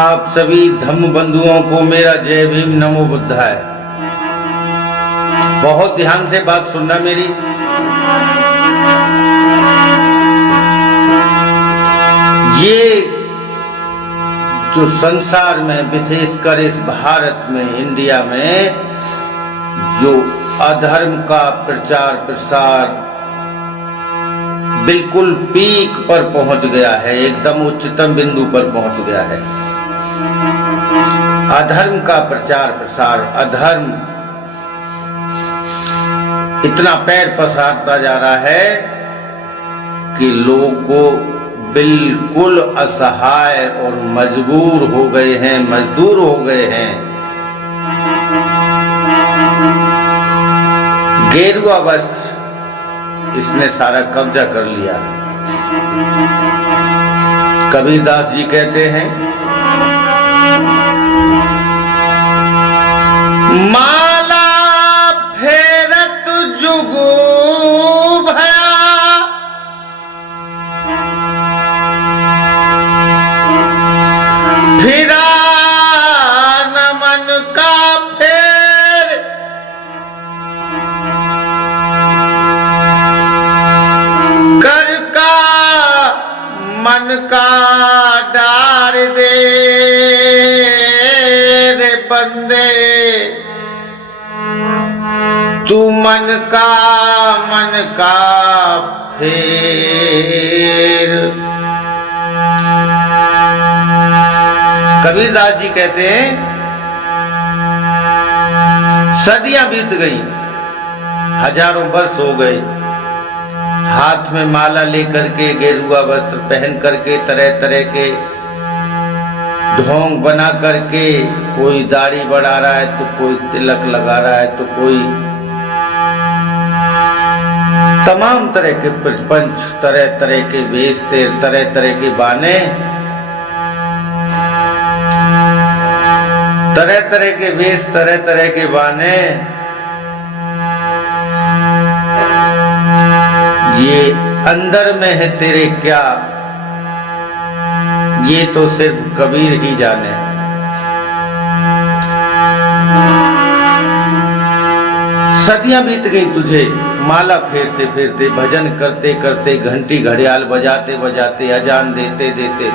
आप सभी धम्म बंधुओं को मेरा जय भीम नमो बुद्धाय। बहुत ध्यान से बात सुनना मेरी। ये जो संसार में, विशेषकर इस भारत में, इंडिया में जो अधर्म का प्रचार प्रसार बिल्कुल पीक पर पहुंच गया है, एकदम उच्चतम बिंदु पर पहुंच गया है। अधर्म का प्रचार प्रसार, अधर्म इतना पैर पसारता जा रहा है कि लोग को बिल्कुल असहाय और मजबूर हो गए हैं, मजदूर हो गए हैं। गेरुआ वस्त्र इसने सारा कब्जा कर लिया। कबीरदास जी कहते हैं, माला फेरत जुगु भया, फिरा न मन का फेर, कर का मन का डार दे रे बंदे, तू मन का फेर। कबीरदास जी कहते हैं, सदियां बीत गई, हजारों वर्ष हो गए, हाथ में माला लेकर के, गेरुआ वस्त्र पहन करके, तरह तरह के ढोंग बना करके, कोई दाढ़ी बढ़ा रहा है तो कोई तिलक लगा रहा है तो कोई तमाम तरह के प्रपंच, तरह तरह के वेश, तरह तरह के बाने, तरह तरह के वेश, तरह तरह के बाने। ये अंदर में है तेरे क्या, ये तो सिर्फ कबीर ही जाने। सदियां बीत गई तुझे माला फेरते फेरते, भजन करते करते, घंटी घड़ियाल बजाते बजाते, अजान देते देते,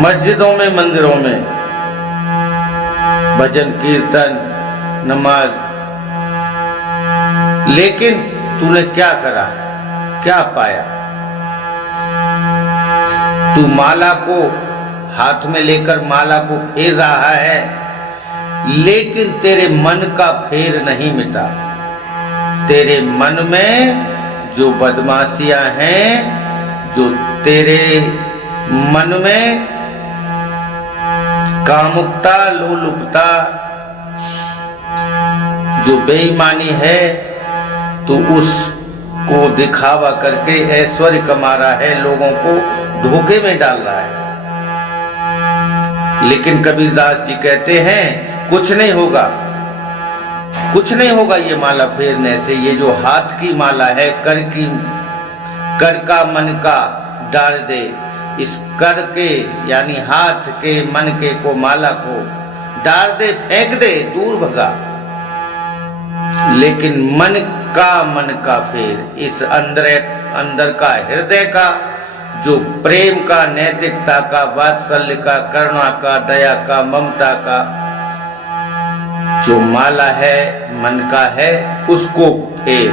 मस्जिदों में, मंदिरों में भजन कीर्तन नमाज। लेकिन तूने क्या करा, क्या पाया? तू माला को हाथ में लेकर माला को फेर रहा है, लेकिन तेरे मन का फेर नहीं मिटा। तेरे मन में जो बदमाशियां हैं, जो तेरे मन में कामुकता, लोलुपता, जो बेईमानी है, तो उसको दिखावा करके ऐश्वर्य कमा रहा है, लोगों को धोखे में डाल रहा है। लेकिन कबीरदास जी कहते हैं, कुछ नहीं होगा, कुछ नहीं होगा ये माला फेरने से। ये जो हाथ की माला है, कर का मन का डाल दे, इस कर के यानी हाथ के, मन के को, माला को डाल दे, फेंक दे, दूर भगा। लेकिन मन का फेर, इस अंदर का, हृदय का, जो प्रेम का, नैतिकता का, वात्सल्य का, करुणा का, दया का, ममता का जो माला है, मन का है, उसको फेर।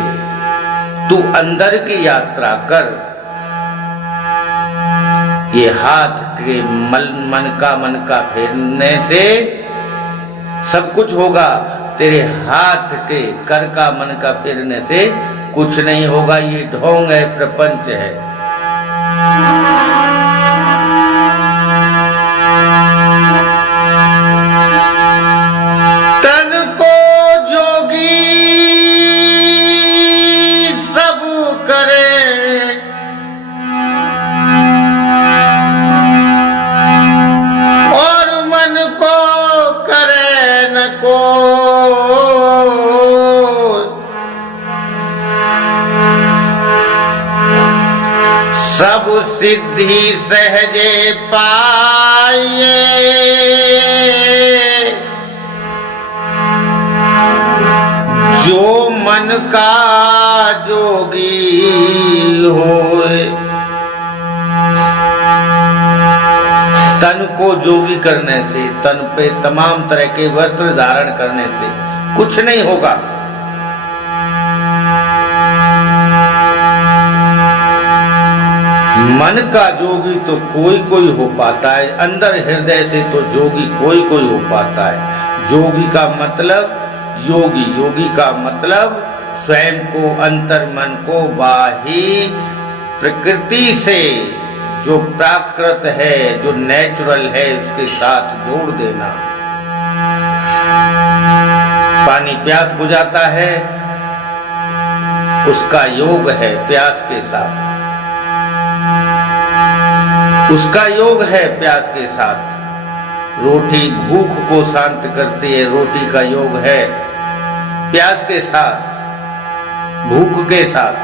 तू अंदर की यात्रा कर। ये हाथ के मन का फेरने से सब कुछ होगा, तेरे हाथ के कर का, मन का फेरने से कुछ नहीं होगा। ये ढोंग है, प्रपंच है। तन को जोगी सब करे, और मन को करे न को। सब सिद्धि सहजे पाए, जो मन का जोगी होए। तन को जोगी करने से, तन पे तमाम तरह के वस्त्र धारण करने से कुछ नहीं होगा। मन का जोगी तो कोई कोई हो पाता है, अंदर हृदय से तो जोगी कोई कोई हो पाता है। जोगी का मतलब योगी, योगी का मतलब स्वयं को, अंतर मन को बाह्य प्रकृति से, जो प्राकृत है, जो नेचुरल है, उसके साथ जोड़ देना। पानी प्यास बुझाता है, उसका योग है प्यास के साथ, उसका योग है प्यास के साथ। रोटी भूख को शांत करती है, रोटी का योग है प्यास के साथ, भूख के साथ।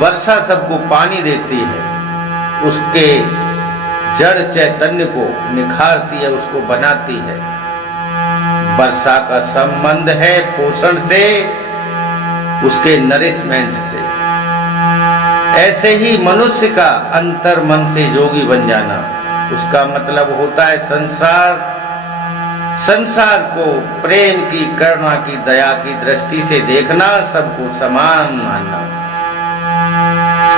वर्षा सबको पानी देती है, उसके जड़ चैतन्य को निखारती है, उसको बनाती है। वर्षा का संबंध है पोषण से, उसके नरिशमेंट से। ऐसे ही मनुष्य का अंतर मन से योगी बन जाना, उसका मतलब होता है संसार को प्रेम की, करुणा की, दया की दृष्टि से देखना, सबको समान मानना।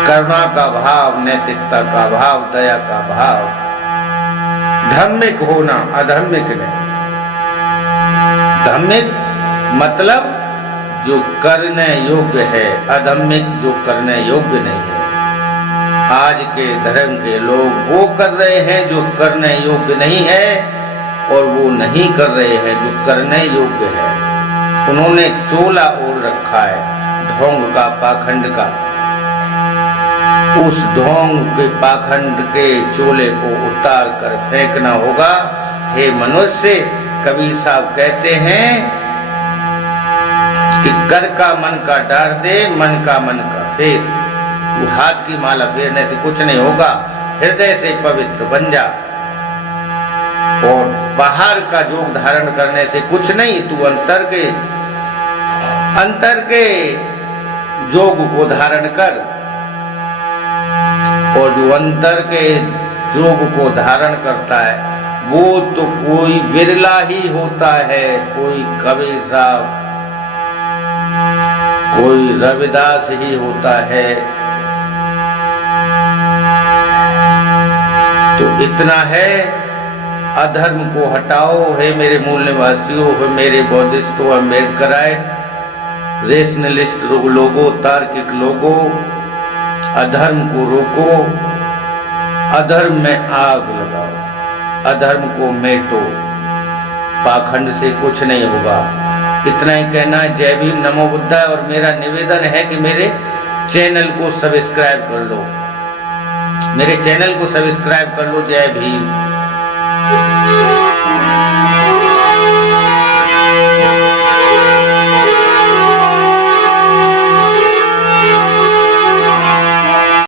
करुणा का भाव, नैतिकता का भाव, दया का भाव, धार्मिक होना, अधार्मिक नहीं। धार्मिक मतलब जो करने योग्य है, अधार्मिक जो करने योग्य नहीं है। आज के धर्म के लोग वो कर रहे हैं जो करने योग्य नहीं है, और वो नहीं कर रहे हैं जो करने योग्य है। उन्होंने चोला ओढ़ रखा है ढोंग का, पाखंड का। उस ढोंग के, पाखंड के चोले को उतार कर फेंकना होगा। हे मनुष्य, कबीर साहब कहते हैं कि कर का मन का डार दे, मन का फेर। तू हाथ की माला फेरने से कुछ नहीं होगा, हृदय से पवित्र बन जा। और बाहर का जोग धारण करने से कुछ नहीं, तू अंतर के जोग को धारण कर। और जो अंतर के जोग को धारण करता है, वो तो कोई विरला ही होता है। कोई कबीर साहब, कोई रविदास ही होता है। तो इतना है, अधर्म को हटाओ हे मेरे मूल निवासियों, हे मेरे बौद्धिस्टों, अम्बेडकराइट, रेशनलिस्ट लोगों, तार्किक लोगों, अधर्म को रोको, अधर्म में आग लगाओ, अधर्म को मेटो। पाखंड से कुछ नहीं होगा। इतना ही कहना है। जय भीम, नमो बुद्धाय। और मेरा निवेदन है कि मेरे चैनल को सब्सक्राइब कर लो, मेरे चैनल को सब्सक्राइब कर लो। जय भीम।